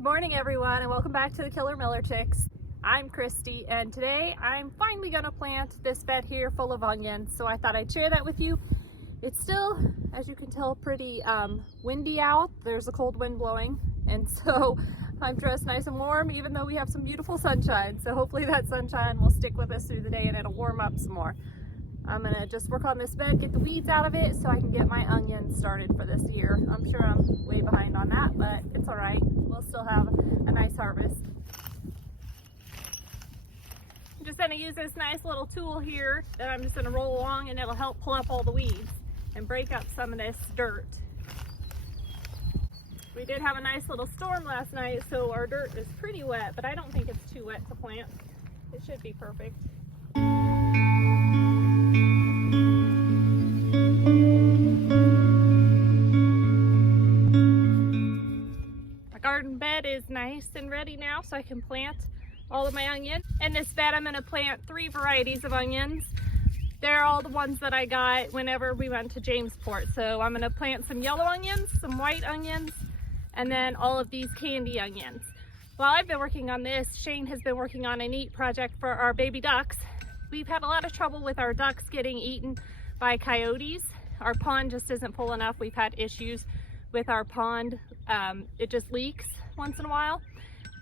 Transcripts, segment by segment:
Good morning everyone and welcome back to the Killer Miller Chicks. I'm Christy and today I'm finally going to plant this bed here full of onions, so I thought I'd share that with you. It's still, as you can tell, pretty windy out. There's a cold wind blowing, and so I'm dressed nice and warm even though we have some beautiful sunshine. So hopefully that sunshine will stick with us through the day and it'll warm up some more. I'm gonna just work on this bed, get the weeds out of it so I can get my onions started for this year. I'm sure I'm way behind on that, but it's all right. We'll still have a nice harvest. I'm just gonna use this nice little tool here that I'm just gonna roll along, and it'll help pull up all the weeds and break up some of this dirt. We did have a nice little storm last night, so our dirt is pretty wet, but I don't think it's too wet to plant. It should be perfect. Garden bed is nice and ready now, so I can plant all of my onions. In this bed I'm going to plant 3 varieties of onions. They're all the ones that I got whenever we went to Jamesport. So I'm going to plant some yellow onions, some white onions, and then all of these candy onions. While I've been working on this, Shane has been working on a neat project for our baby ducks. We've had a lot of trouble with our ducks getting eaten by coyotes. Our pond just isn't full enough. We've had issues with our pond. It just leaks once in a while.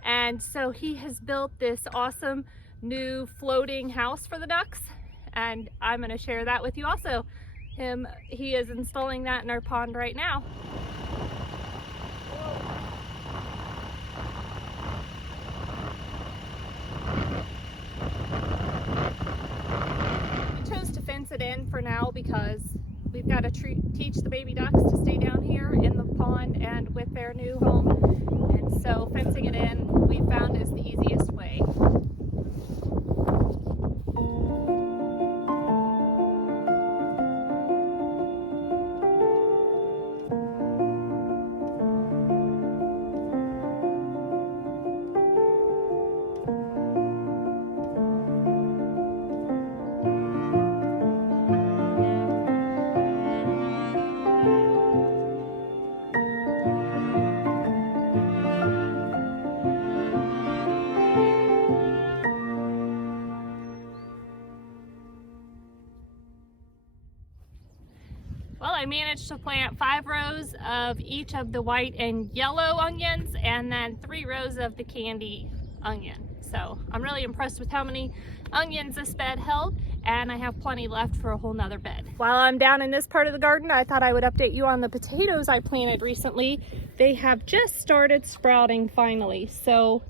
And so he has built this awesome new floating house for the ducks, and I'm going to share that with you also. He is installing that in our pond right now. We chose to fence it in for now because we've got to teach the baby ducks to stay down here in the pond and with their new home. And so fencing it in, we found, is the easiest way. Well, I managed to plant 5 rows of each of the white and yellow onions, and then 3 rows of the candy onion. So I'm really impressed with how many onions this bed held, and I have plenty left for a whole nother bed. While I'm down in this part of the garden, I thought I would update you on the potatoes I planted recently. They have just started sprouting finally. So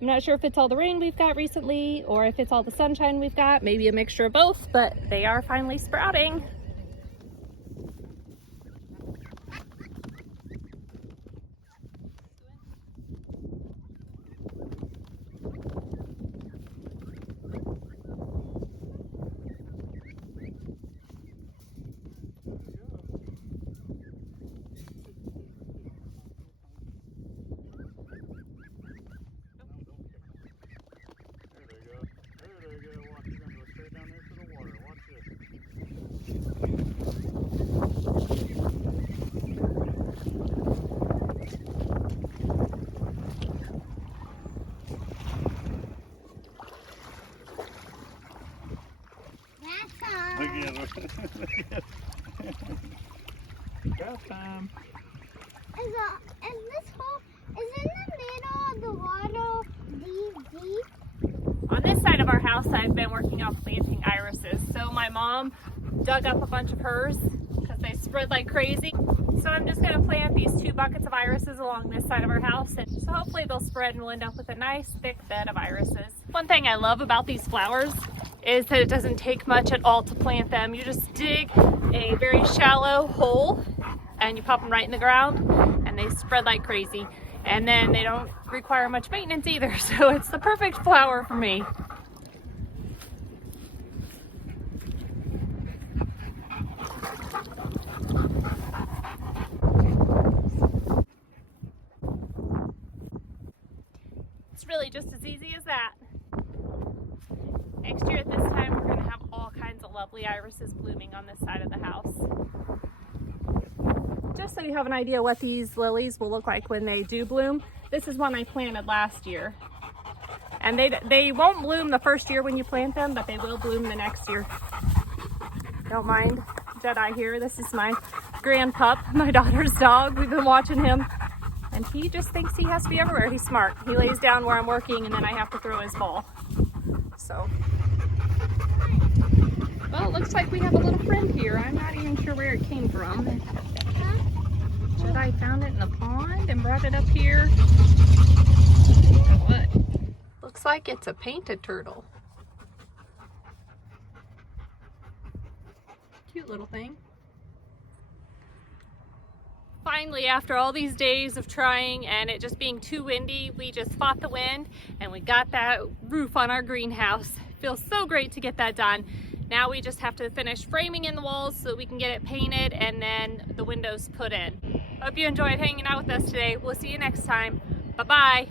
I'm not sure if it's all the rain we've got recently or if it's all the sunshine we've got, maybe a mixture of both, but they are finally sprouting. Bath time. And this hole is in the middle of the water deep. On this side of our house, I've been working on planting irises. So my mom dug up a bunch of hers because they spread like crazy. So I'm just going to plant these 2 buckets of irises along this side of our house, and so hopefully they'll spread and we'll end up with a nice thick bed of irises. One thing I love about these flowers is that it doesn't take much at all to plant them. You just dig a very shallow hole and you pop them right in the ground, and they spread like crazy. And then they don't require much maintenance either, so it's the perfect flower for me. It's really just as easy as that. Next year at this time, we're going to have all kinds of lovely irises blooming on this side of the house. just so you have an idea what these lilies will look like when they do bloom, this is one I planted last year. And they won't bloom the first year when you plant them, but they will bloom the next year. Don't mind Jedi here. This is my grand pup, my daughter's dog. We've been watching him, and he just thinks he has to be everywhere. He's smart. He lays down where I'm working, and then I have to throw his ball. So, well, it looks like we have a little friend here. I'm not even sure where it came from. Jedi found it in the pond and brought it up here. What? Looks like it's a painted turtle. Cute little thing. Finally, after all these days of trying and it just being too windy, we just fought the wind and we got that roof on our greenhouse. It feels so great to get that done. Now we just have to finish framing in the walls so we can get it painted and then the windows put in. Hope you enjoyed hanging out with us today. We'll see you next time. Bye-bye.